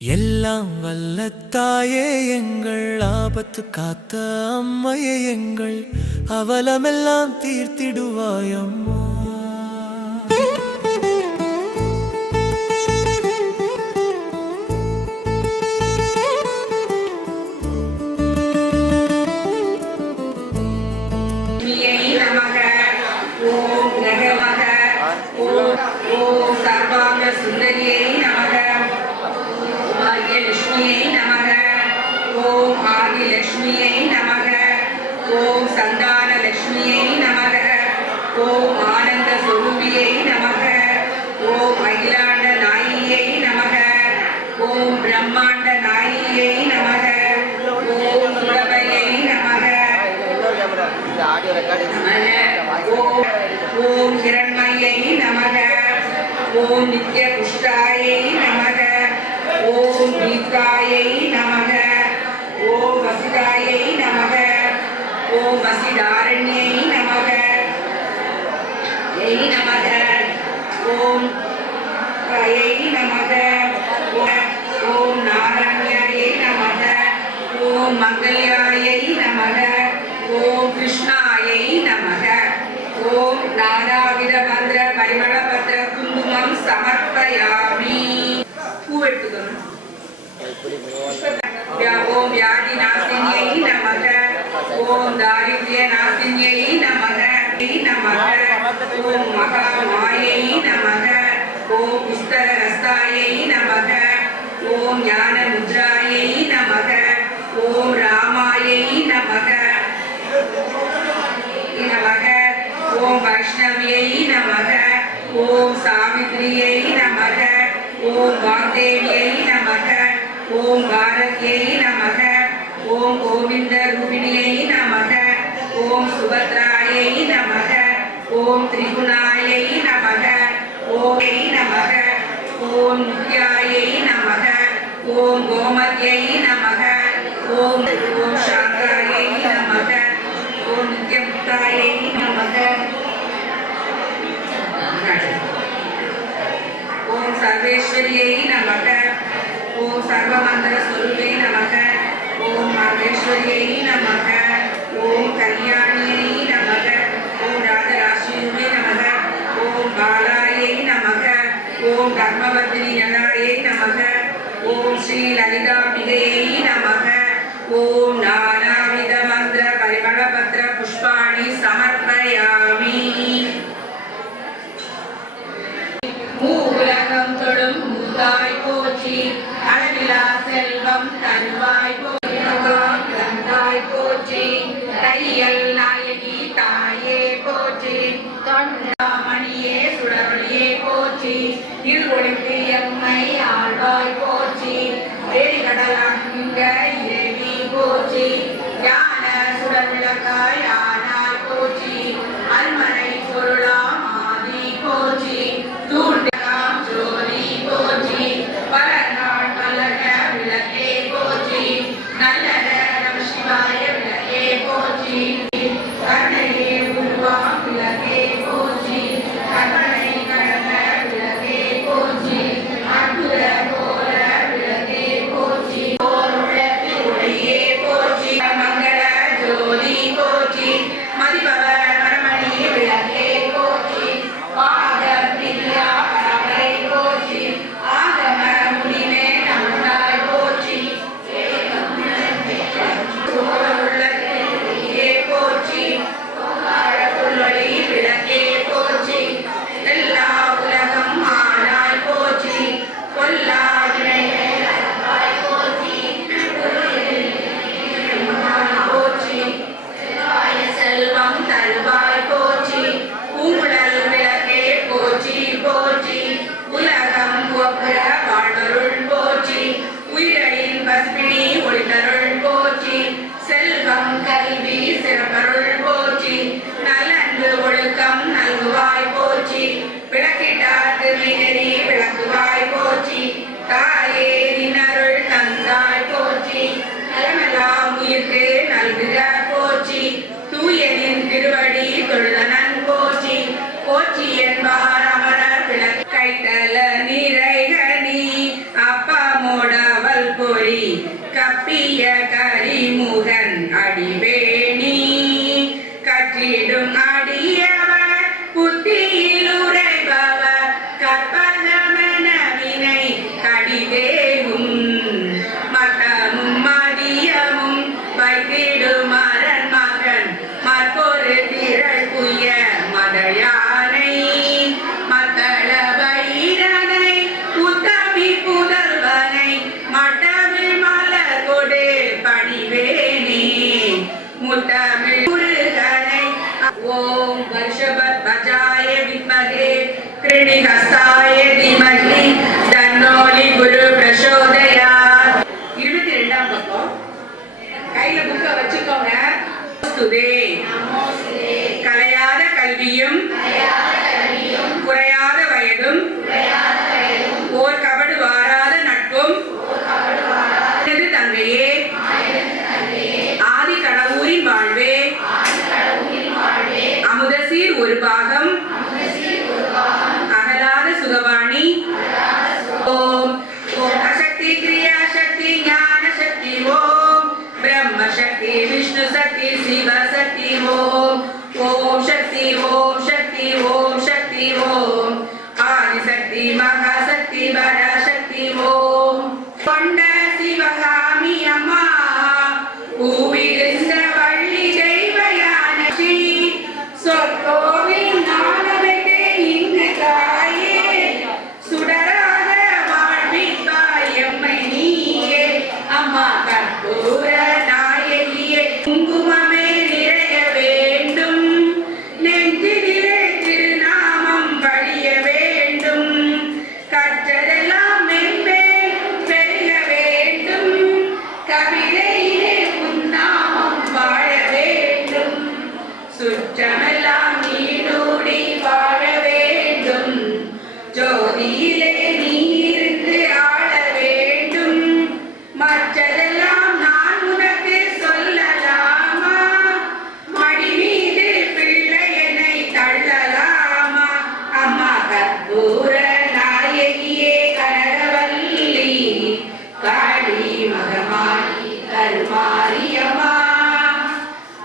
எல்லாம் வல்ல தாயே எங்கள், ஆபத்து காத்த அம்மையே எங்கள், அவலமெல்லாம் தீர்த்திடுவாயம்மா. சுந்தரியை நமக. பாக்யலட்சுமியை நமக. ஓம் ஆதிலட்சுமியை நமக. ஓம் சந்தானலட்சுமியை நமக. ஓம் ஆனந்த சொரூபியை நமக. ஓம் அகிலாண்ட நாயியை நமக. ஓம் பிரம்மாண்ட நாயியை நமக. ஓம் சுரபையை நமக. ஓம் ஹிரண்மயை நமக. ஓம் நித்ய புஷ்டாயை நமக. ஓம் தீர்க்காயை நமக. ஓம் வசிதாயை நமக. ஓம் வசிதாரண்யை நமக. யை நமக. ஓம் கயை நமக. ஓம் நாராயணாயை நமக. ஓம் மங்கள்யாயை நமக. ஓம் கிருஷ்ணாயை நமக. ஓம் நானாவித மந்திர பரிமள பத்திர குங்குமம் சமர்ப்பயாமி. பூவெட்டுக்கணும். ஓம் வியாதி நாசினியை நமக. ஓம் தாரித்ய நாசினியை நமக. நமக. ஓம் மகா மாயை நமக. ஓம் புஸ்தக ரஸ்தாயை நமக. ஓம் ஞான முத்ராயை நமக. ஓம் ராமாயை நமக. நமக. ஓம் வைஷ்ணவியை நமக. ஓம் சாவித்ரியை நமக. ஓம் வாக்தேவியை நமக. ஓம் பாரதியை நமக. ஓம் கோவிந்த ரூபிணியை நமக. ஓம் சுபத்ராயை நமக. ஓம் திரிகுணாயை நமக. ஓம் நமக. ஓம் நித்யாயை நமக. ஓம் கோமத்யை நமக. ஓம் ஓம் சாந்தாயை நமக. ஓம் நித்யமுக்தாயை நமக. ஓம் சர்வேஸ்வரியை நமக. ஓம் சர்வமந்திர ஸ்வரூபை நமக. ஓம் மகேஸ்வரியை நமக. ஓம் கல்யாணியை நமக. ஓம் ராஜராஜேஸ்வரி நமக. ஓம் பாலாயை நமக. ஓம் கர்மவர்த்தினி ஞாயை நமக. ஓம் ஸ்ரீ லலிதாம்பிகையை நமக. ஓம் நானாவித மந்திர பரிமள பத்திர புஷ்பாணி சமர்ப்பயாமி. மூலகம் தொடும் மூத்தாய் போற்றி. அளவிலா செல்வம் தருவாய் போற்றி. தையல் நாயகி தாயே போற்றி. தொண்டாமணியே சுடரொளியே போற்றி. இருளொளிக்கு எம்மை ஆழ்வாய் போற்றி. வேடிகடலங்க இறைவி போற்றி. ஞான சுடர் விளக்காய் ஆனாய் போற்றி. அல்மனை பொருளாம் ஆதி போற்றி. தூண்டாம் ஜோதி போற்றி. பலநாள் மலர விளக்கே போற்றி. நல்ல நம சிவாய விளக்கே போற்றி. கண்ணையே உருவாம் விளக்கே போற்றி. கற்பனை கடந்த விளக்கே போற்றி. அற்புத போல விளக்கே போற்றி. பொறி கப்பிய கரிமுகன் அடிவேணி கற்றிடும் அடியவர் புத்தியில் உரைபவர் கற்பகமென வினை கடிதேகும் மட்டமும் மதியமும் வைத்திடும் அரண் மகன் மற்பொரு திரள் புய மதயானை மத்தள பைரனை உத்தமி புதல்வனை மட்டமிழ் மலர் கொடு பணிவேனே முத்தமிழ் முருகனை ஓம் வருஷபத்வஜாய வித்மகே கிருணிஹஸ்தாய தீமஹி தன்னோலி குரு பிரசோதயாத் 22ஆம் பக்கம் கையில புக்க வச்சுக்கோங்க. நமோஸ்துதே கலையாத கல்வியும் குறையாத வயதும் ஓர் கபடு வாராத நட்பும் தங்கையே ஆதி கடவுரின் வாழ்வே அமுதசீர் ஒரு பாகம் அகலாத சுகவாணி ஓம் ஓம் அசக்தி கிரியா சக்தி ஞான சக்தி ஓம் பிரம்ம சக்தி விஷ்ணு சக்தி சிவ சக்தி ஓம் ஓம் சக்தி ஓம் சக்தி ஓம் சக்தி ஓம் ஆதிசக்தி மகாசக்தி பராசக்தி ஓம் கொண்ட சிவகாமி அம்மா பூவிருந்த வள்ளி தெய்வ யானசி சொற்கோவில் நாளவெட்டே இங்கு தாயே சுடராக வாழ்விப்பாய் எம்மை நீயே அம்மா கற்பூர நாயகியே குங்குமமே நிறைய வேண்டும் நெஞ்சிலே திருநாமம் படிய வேண்டும் கற்றதெல்லாம் மென்மேல் பெருக வேண்டும் கவிதையிலே உன்னாமம் வாழ வேண்டும் சுற்றமெல்லாம் நீடூடி வாழ வேண்டும் ஜோதியிலே நீ இருந்து ஆள வேண்டும் மற்றதெல்லாம் நான் உனக்கு சொல்லலாமா மடி மீது பிள்ளையனை தள்ளலாமா அம்மா கற்பூர நாயகியே கனகவல்லி காளி மகமாயி கருமாரியம்மா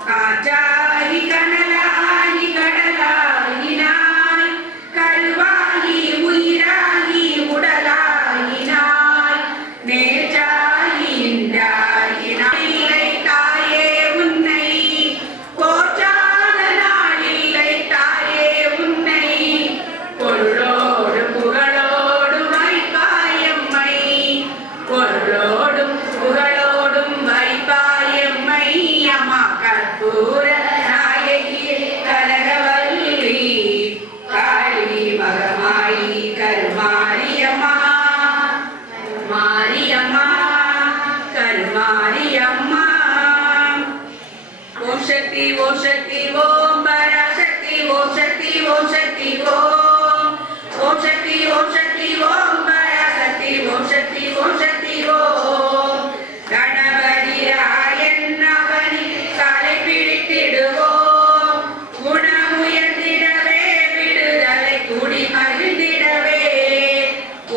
காற்றாகி கனலாகி கடலாகினாய் கருவாகி உயிராகி உடலாகினாய் நேற்றாகி இன்றாகினாய் இல்லை தாயே உன்னை போற்றாத நாளில்லை தாயே உன்னை பொருளோடும் புகழோடும் வைப்பாயம்மை பொருளோடும் புகழோடும் வைப்பாயம்மை அம்மா கற்பூர நாயகியே கனகவல்லி காளி மகமாயி கருமாரியம்மா மாரியம்மா கருமாரியம்மா ஓம் சக்தி ஓம் சக்தி ஓம் பராசக்தி ஓம் சக்தி ஓம் சக்தி ஓம் ஓம் சக்தி ஓம் சக்தி ஓம் பராசக்தி ஓம் சக்தி ஓம் சக்தி ஓம் கணபதி ராயன் அவனி காலை பிடித்திடுவோம் குணமுயர்ந்திடவே விடுதலை கூடி மகிழ்ந்திடவே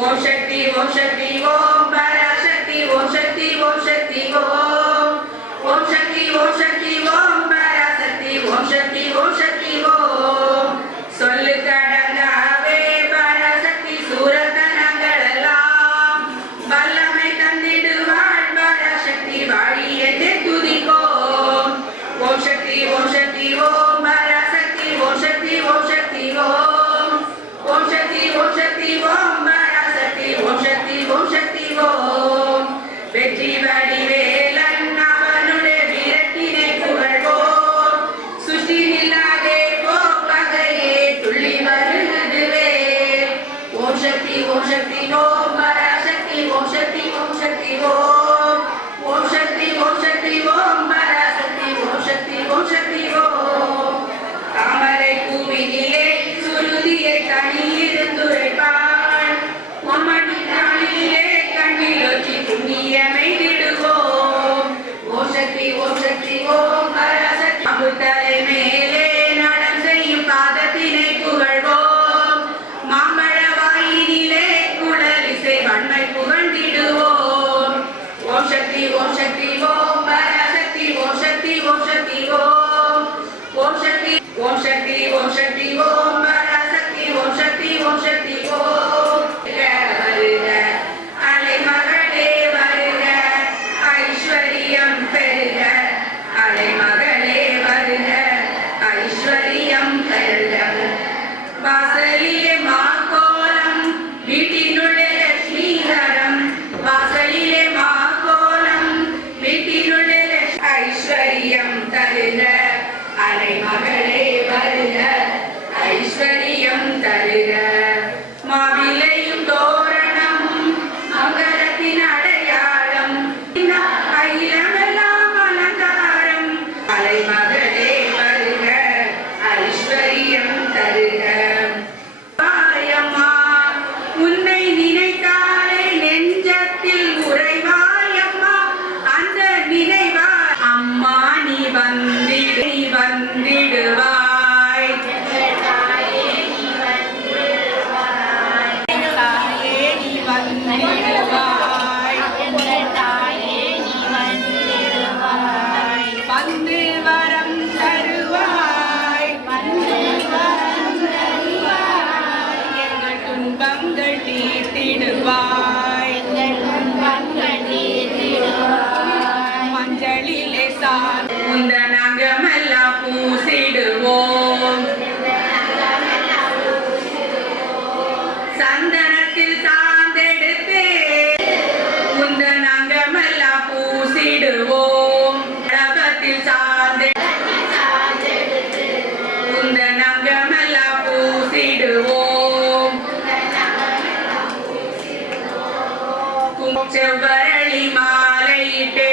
ஓம் சக்தி ஓம் சக்தி ஓம் பராசக்தி ஓம் சக்தி ஓம் சக்தி ஓம் ஓம் சக்தி ஓம் சக்தி ஓம் பராசக்தி ஓம் சக்தி ஓம் சக்தி ஓம் சொல்லு கடங்காவே பராசக்தி சூரத்தனங்களெல்லாம் வல்லமை தந்திடுவாள் பராசக்தி வாழியதே துதிப்போம் ஓம் சக்தி ஓம் சக்தி ஓம் பராசக்தி ஓம் சக்தி ஓம் சக்தி ஓம் ஓம் சக்தி ஓம் சக்தி ஓம் பராசக்தி ஓம் சக்தி ஓம் சக்தி ஓம் வெற்றி வடிவேலன் அவனுடைய வீரத்தினை புகழ்வோம் சுற்றி நில்லாதே போ பகையே துள்ளி வருகுதுவே ஓம் சக்தி ஓம் சக்தி ஓம் பராசக்தி ஓம் சக்தி ஓம் சக்தி ஓம் ஓம் சக்தி ஓம் சக்தி ஓம் பராசக்தி ஓம் சக்தி ஓம் சக்தி ஓம் தாமரை பூவினிலே சுருதியை தனியிருந்துரைப்பான் மம்மணி தாளிலே கண்ணிலொச்சி புண்ணியமை விடுவோம் செவ்வரளி மாலையிட்டே